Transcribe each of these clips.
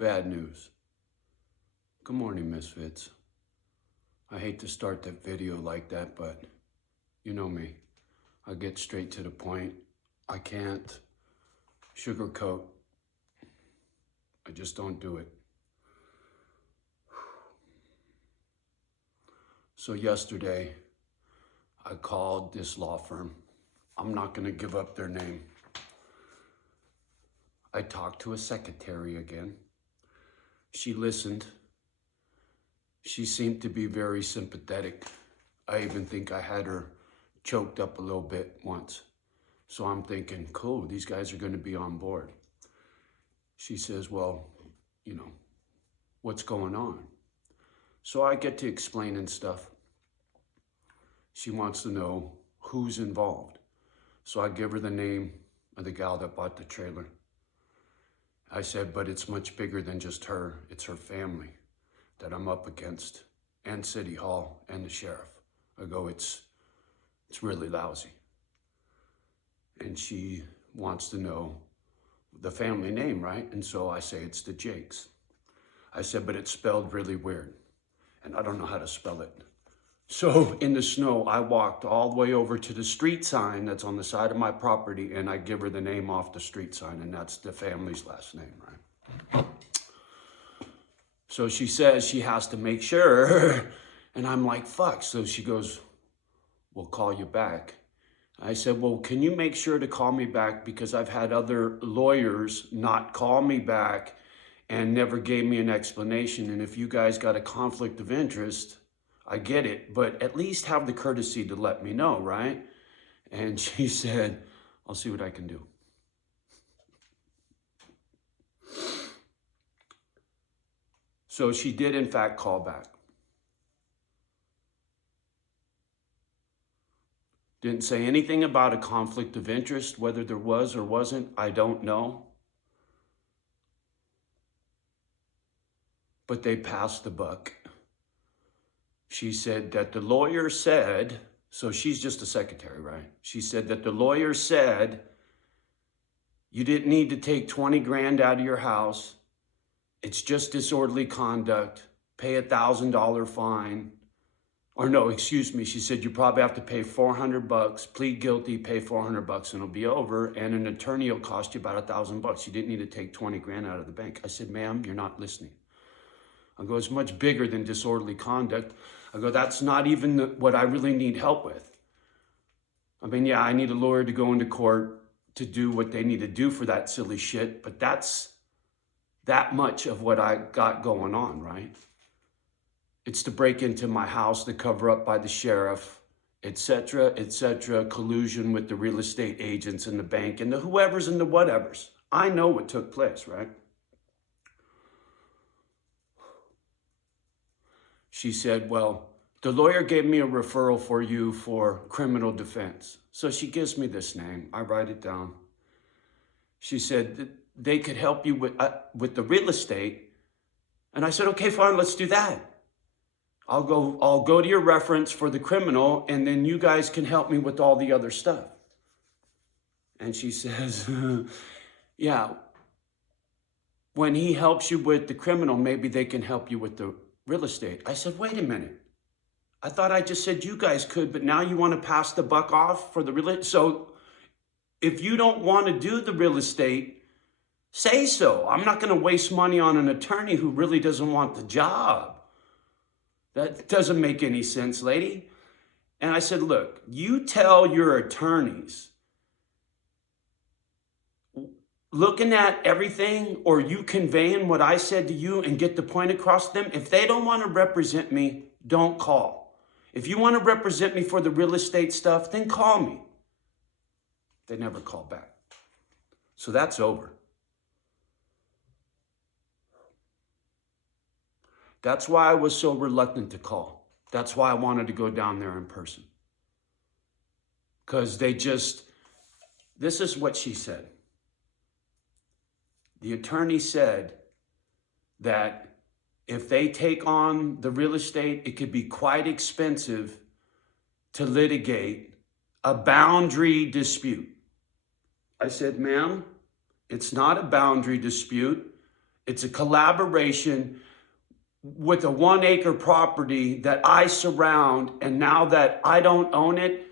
Bad news. Good morning, Misfits. I hate to start that video like that, but you know me. I get straight to the point. I can't sugarcoat. I just don't do it. So yesterday, I called this law firm. I'm not going to give up their name. I talked to a secretary again. She listened. She seemed to be very sympathetic. I even think I had her choked up a little bit once. So I'm thinking, cool, these guys are going to be on board. She says, well, what's going on? So I get to explaining stuff. She wants to know who's involved. So I give her the name of the gal that bought the trailer. I said, but it's much bigger than just her. It's her family that I'm up against, and City Hall and the sheriff. I go, it's really lousy. And she wants to know the family name, right? And so I say, it's the Jakes. I said, but it's spelled really weird, and I don't know how to spell it. So in the snow, I walked all the way over to the street sign that's on the side of my property, and I give her the name off the street sign, and that's the family's last name, right? So she says she has to make sure, and I'm like, fuck. So she goes, we'll call you back. I said, well, can you make sure to call me back, because I've had other lawyers not call me back and never gave me an explanation. And if you guys got a conflict of interest, I get it, but at least have the courtesy to let me know, right? And she said, I'll see what I can do. So she did, in fact, call back. Didn't say anything about a conflict of interest, whether there was or wasn't, I don't know. But they passed the buck. She said that the lawyer said, so she's just a secretary, right? She said that the lawyer said, you didn't need to take 20 grand out of your house. It's just disorderly conduct. Pay $1,000 fine. Or no, excuse me. She said, you probably have to pay $400, plead guilty, pay $400, and it'll be over. And an attorney will cost you about $1,000. You didn't need to take 20 grand out of the bank. I said, ma'am, you're not listening. I go, it's much bigger than disorderly conduct. I go, that's not even what I really need help with. I mean, yeah, I need a lawyer to go into court to do what they need to do for that silly shit, but that's that much of what I got going on, right? It's to break into my house, to cover up by the sheriff, etc., collusion with the real estate agents and the bank and the whoever's and the whatevers. I know what took place, right? She said, well, the lawyer gave me a referral for you for criminal defense. So she gives me this name. I write it down. She said they could help you with the real estate. And I said, okay, fine, let's do that. I'll go to your reference for the criminal, and then you guys can help me with all the other stuff. And she says, yeah, when he helps you with the criminal, maybe they can help you with the real estate. I said, wait a minute. I thought I just said you guys could, but now you want to pass the buck off for the real estate? So if you don't want to do the real estate, say so. I'm not going to waste money on an attorney who really doesn't want the job. That doesn't make any sense, lady. And I said, look, you tell your attorneys, looking at everything, or you conveying what I said to you and get the point across to them, if they don't want to represent me, don't call. If you want to represent me for the real estate stuff, then call me. They never call back. So that's over. That's why I was so reluctant to call. That's why I wanted to go down there in person. Because this is what she said. The attorney said that if they take on the real estate, it could be quite expensive to litigate a boundary dispute. I said, ma'am, it's not a boundary dispute. It's a collaboration with a 1 acre property that I surround, and now that I don't own it,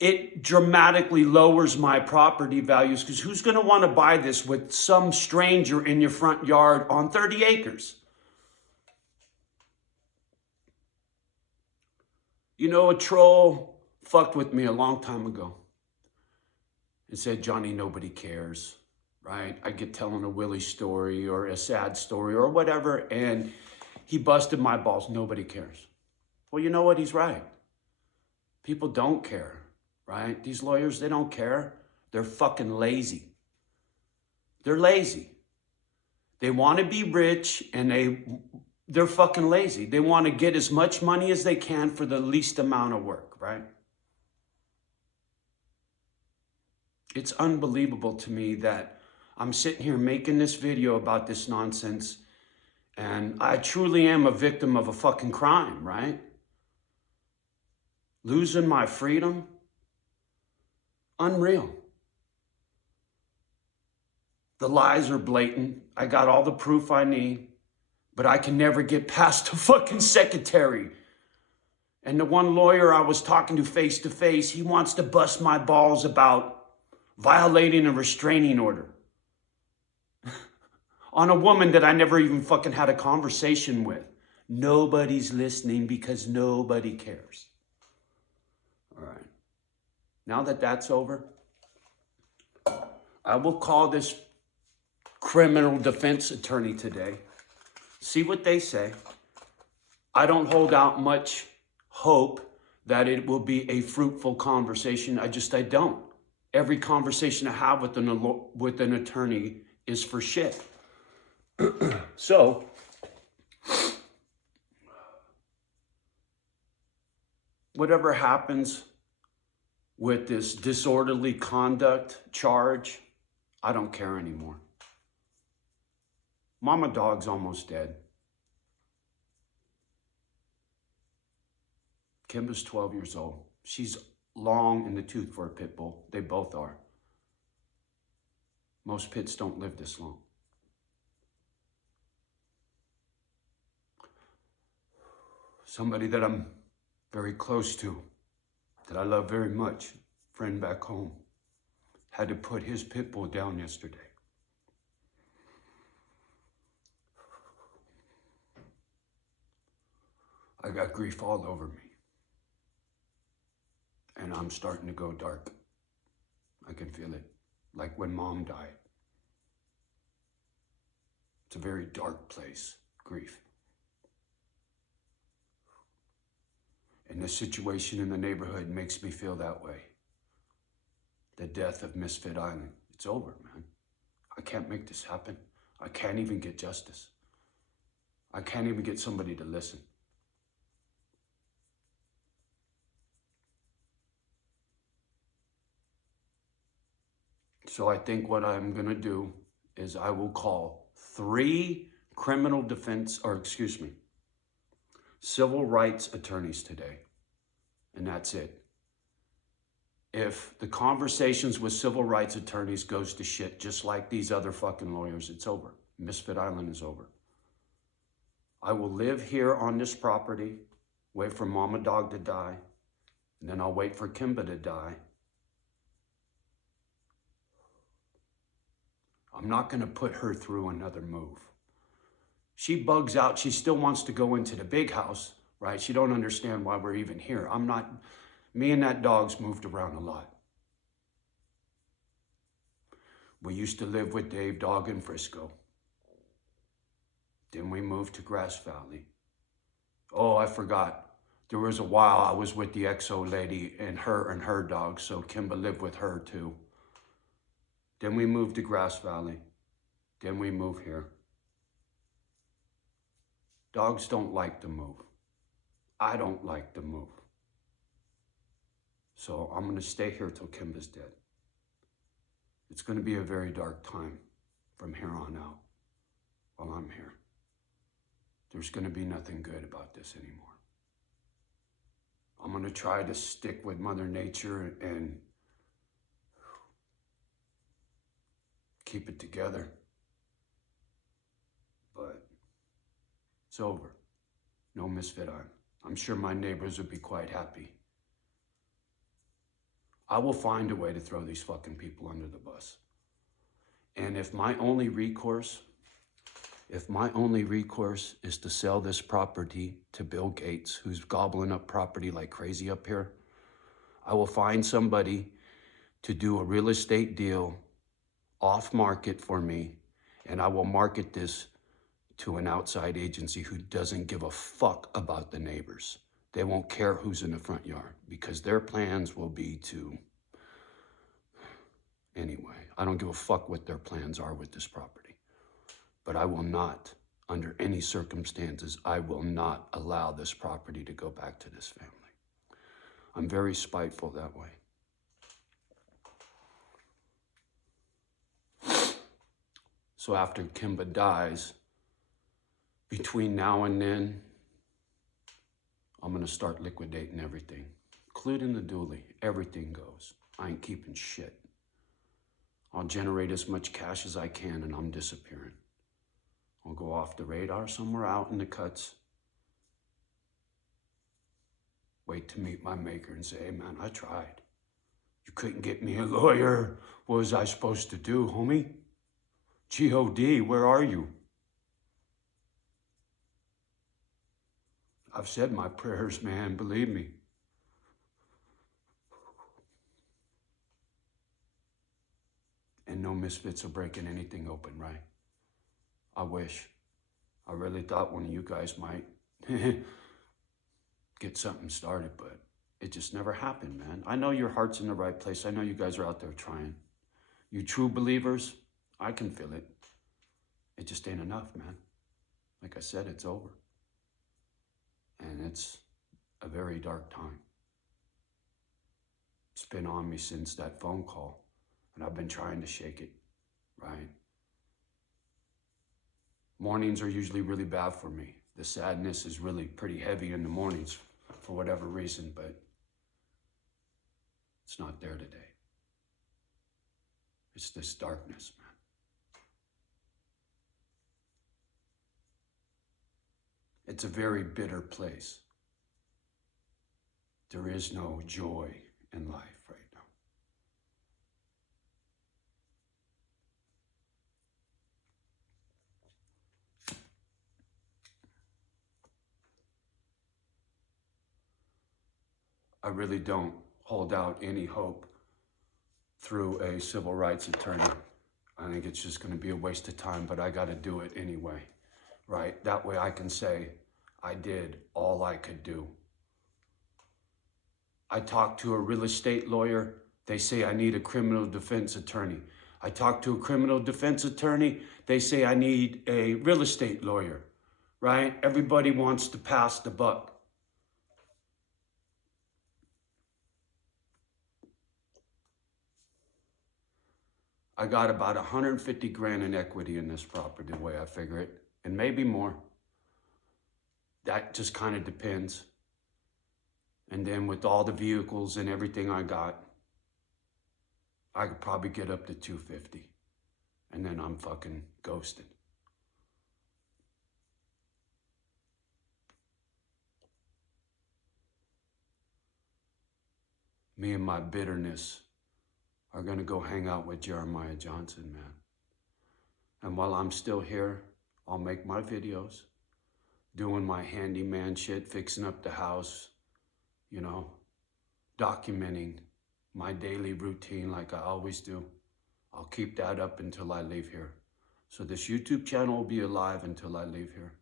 it dramatically lowers my property values, because who's going to want to buy this with some stranger in your front yard on 30 acres? You know, a troll fucked with me a long time ago and said, Johnny, nobody cares, right? I get telling a Willie story or a sad story or whatever, and he busted my balls. Nobody cares. Well, you know what? He's right. People don't care, right? These lawyers, they don't care. They're fucking lazy. They're lazy. They want to be rich, and they're fucking lazy. They want to get as much money as they can for the least amount of work, right? It's unbelievable to me that I'm sitting here making this video about this nonsense, and I truly am a victim of a fucking crime, right? Losing my freedom? Unreal. The lies are blatant. I got all the proof I need, but I can never get past the fucking secretary. And the one lawyer I was talking to face, he wants to bust my balls about violating a restraining order on a woman that I never even fucking had a conversation with. Nobody's listening because nobody cares. All right. Now that that's over, I will call this criminal defense attorney today, see what they say. I don't hold out much hope that it will be a fruitful conversation. I don't. Every conversation I have with an attorney is for shit. So, whatever happens with this disorderly conduct charge, I don't care anymore. Mama Dog's almost dead. Kimba's 12 years old. She's long in the tooth for a pit bull. They both are. Most pits don't live this long. Somebody that I'm very close to, that I love very much, friend back home, had to put his pit bull down yesterday. I got grief all over me. And I'm starting to go dark. I can feel it, like when Mom died. It's a very dark place, grief. And this situation in the neighborhood makes me feel that way. The death of Misfit Island, it's over, man. I can't make this happen. I can't even get justice. I can't even get somebody to listen. So I think what I'm going to do is I will call 3 civil rights attorneys today. And that's it. If the conversations with civil rights attorneys goes to shit, just like these other fucking lawyers, it's over. Misfit Island is over. I will live here on this property, wait for Mama Dog to die, and then I'll wait for Kimba to die. I'm not going to put her through another move. She bugs out. She still wants to go into the big house, right? She don't understand why we're even here. Me and that dog's moved around a lot. We used to live with Dave Dog in Frisco. Then we moved to Grass Valley. Oh, I forgot. There was a while I was with the XO lady and her dog, so Kimba lived with her too. Then we moved to Grass Valley. Then we move here. Dogs don't like to move. I don't like to move. So I'm going to stay here till Kimba's dead. It's going to be a very dark time from here on out while I'm here. There's going to be nothing good about this anymore. I'm going to try to stick with Mother Nature and keep it together. It's over. No Misfit Island. I'm sure my neighbors would be quite happy. I will find a way to throw these fucking people under the bus. And if my only recourse is to sell this property to Bill Gates, who's gobbling up property like crazy up here, I will find somebody to do a real estate deal off market for me, and I will market this to an outside agency who doesn't give a fuck about the neighbors. They won't care who's in the front yard because their plans will be to, anyway, I don't give a fuck what their plans are with this property. But I will not, under any circumstances, I will not allow this property to go back to this family. I'm very spiteful that way. So after Kimba dies, between now and then, I'm gonna start liquidating everything, including the dually. Everything goes. I ain't keeping shit. I'll generate as much cash as I can and I'm disappearing. I'll go off the radar somewhere out in the cuts. Wait to meet my maker and say, hey man, I tried. You couldn't get me a lawyer. What was I supposed to do, homie? G.O.D., where are you? I've said my prayers, man, believe me. And no misfits are breaking anything open, right? I wish. I really thought one of you guys might get something started, but it just never happened, man. I know your heart's in the right place. I know you guys are out there trying. You true believers, I can feel it. It just ain't enough, man. Like I said, it's over. And it's a very dark time. It's been on me since that phone call, and I've been trying to shake it, right? Mornings are usually really bad for me. The sadness is really pretty heavy in the mornings for whatever reason, but it's not there today. It's this darkness, man. It's a very bitter place. There is no joy in life right now. I really don't hold out any hope through a civil rights attorney. I think it's just going to be a waste of time, but I got to do it anyway, right? That way I can say I did all I could do. I talked to a real estate lawyer. They say I need a criminal defense attorney. I talked to a criminal defense attorney. They say I need a real estate lawyer, right? Everybody wants to pass the buck. I got about 150 grand in equity in this property, the way I figure it, and maybe more. That just kind of depends. And then with all the vehicles and everything I got, I could probably get up to 250. And then I'm fucking ghosted. Me and my bitterness are gonna go hang out with Jeremiah Johnson, man. And while I'm still here, I'll make my videos, doing my handyman shit, fixing up the house, you know, documenting my daily routine like I always do. I'll keep that up until I leave here. So this YouTube channel will be alive until I leave here.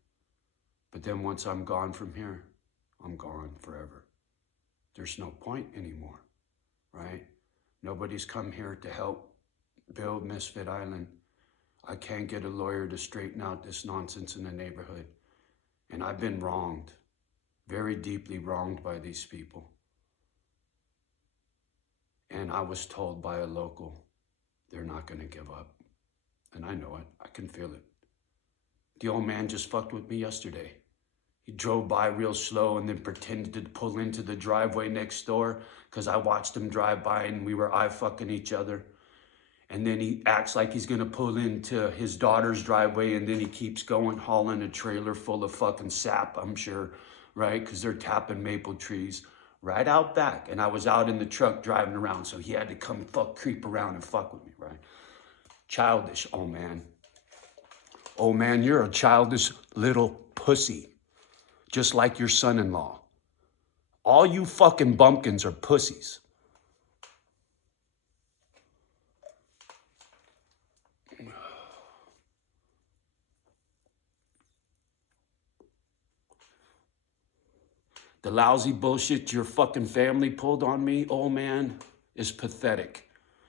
But then once I'm gone from here, I'm gone forever. There's no point anymore, right? Nobody's come here to help build Misfit Island. I can't get a lawyer to straighten out this nonsense in the neighborhood. And I've been wronged, very deeply wronged by these people. And I was told by a local, they're not gonna give up. And I know it, I can feel it. The old man just fucked with me yesterday. He drove by real slow and then pretended to pull into the driveway next door because I watched him drive by and we were eye-fucking each other. And then he acts like he's gonna pull into his daughter's driveway, and then he keeps going, hauling a trailer full of fucking sap, I'm sure, right? Because they're tapping maple trees right out back. And I was out in the truck driving around, so he had to come creep around and fuck with me, right? Childish, oh man. Oh man, you're a childish little pussy, just like your son-in-law. All you fucking bumpkins are pussies. The lousy bullshit your fucking family pulled on me, old man, is pathetic.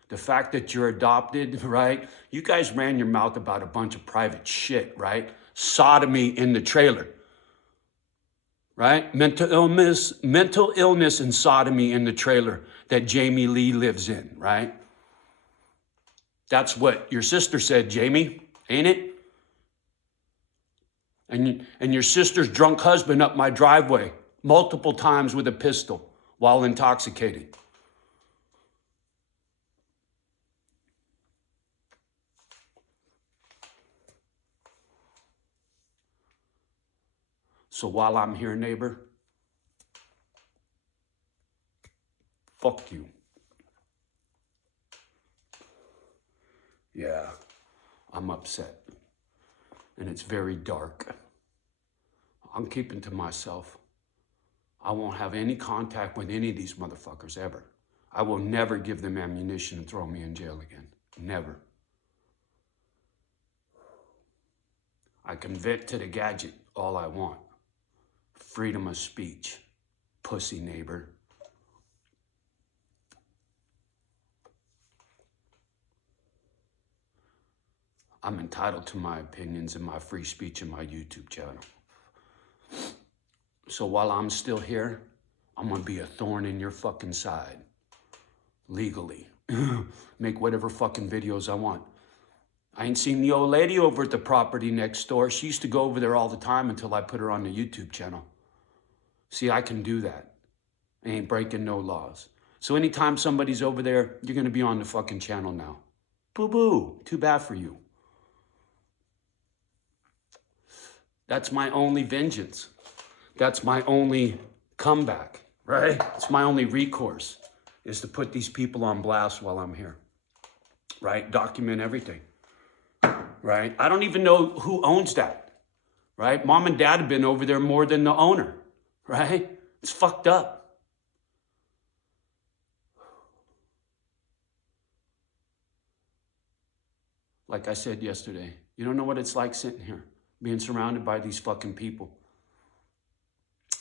The fact that you're adopted, right? You guys ran your mouth about a bunch of private shit, right? Sodomy in the trailer, right? Mental illness and sodomy in the trailer that Jamie Lee lives in, right? That's what your sister said, Jamie, ain't it? And your sister's drunk husband up my driveway multiple times with a pistol while intoxicated. So while I'm here, neighbor, fuck you. Yeah, I'm upset. And it's very dark. I'm keeping to myself. I won't have any contact with any of these motherfuckers ever. I will never give them ammunition and throw me in jail again. Never. I can vent to the gadget all I want. Freedom of speech, pussy neighbor. I'm entitled to my opinions and my free speech in my YouTube channel. So while I'm still here, I'm gonna be a thorn in your fucking side. Legally. Make whatever fucking videos I want. I ain't seen the old lady over at the property next door. She used to go over there all the time until I put her on the YouTube channel. See, I can do that. I ain't breaking no laws. So anytime somebody's over there, you're gonna be on the fucking channel now. Boo-boo, too bad for you. That's my only vengeance. That's my only comeback, right? It's my only recourse, is to put these people on blast while I'm here, right? Document everything, right? I don't even know who owns that, right? Mom and dad have been over there more than the owner, right? It's fucked up. Like I said yesterday, you don't know what it's like sitting here, being surrounded by these fucking people.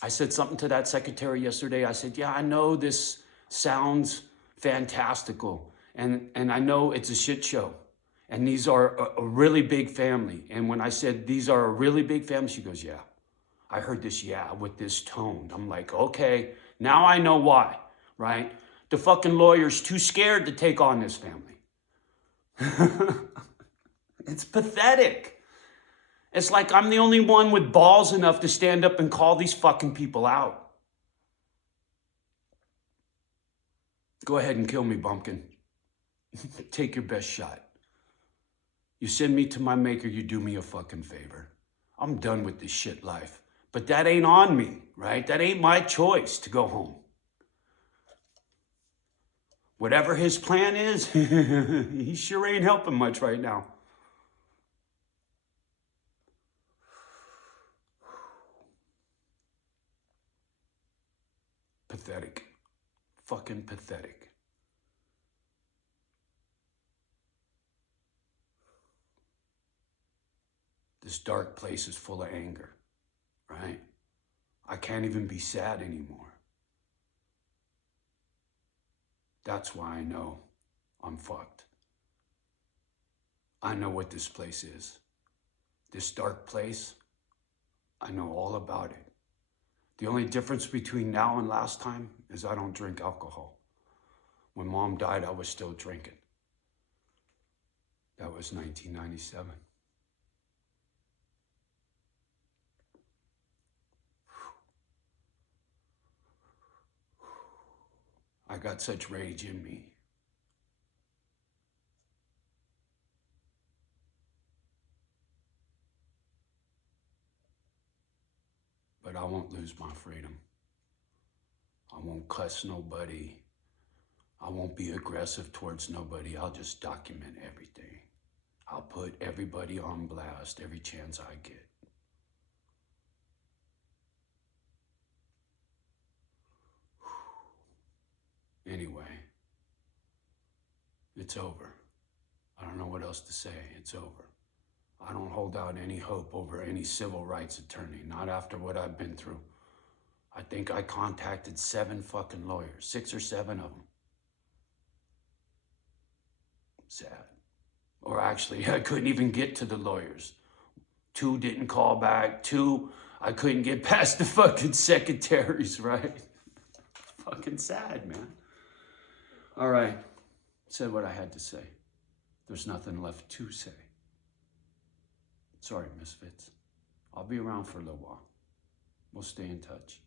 I said something to that secretary yesterday. I said, yeah, I know this sounds fantastical, and I know it's a shit show, and these are a really big family. And when I said these are a really big family, she goes, yeah. I heard this yeah with this tone. I'm like, okay, now I know why, right? The fucking lawyer's too scared to take on this family. It's pathetic. It's like I'm the only one with balls enough to stand up and call these fucking people out. Go ahead and kill me, bumpkin. Take your best shot. You send me to my maker, you do me a fucking favor. I'm done with this shit life. But that ain't on me, right? That ain't my choice to go home. Whatever his plan is, he sure ain't helping much right now. Pathetic. Fucking pathetic. This dark place is full of anger, right? I can't even be sad anymore. That's why I know I'm fucked. I know what this place is. This dark place, I know all about it. The only difference between now and last time is I don't drink alcohol. When Mom died, I was still drinking. That was 1997. I got such rage in me. but I won't lose my freedom. I won't cuss nobody. I won't be aggressive towards nobody. I'll just document everything. I'll put everybody on blast every chance I get. Anyway, it's over. I don't know what else to say. It's over. I don't hold out any hope over any civil rights attorney, not after what I've been through. I think I contacted 7 fucking lawyers, 6 or 7 of them. Sad. Or actually, I couldn't even get to the lawyers. 2 didn't call back. 2, I couldn't get past the fucking secretaries, right? Fucking sad, man. All right, said what I had to say. There's nothing left to say. Sorry, Misfits. I'll be around for a little while. We'll stay in touch.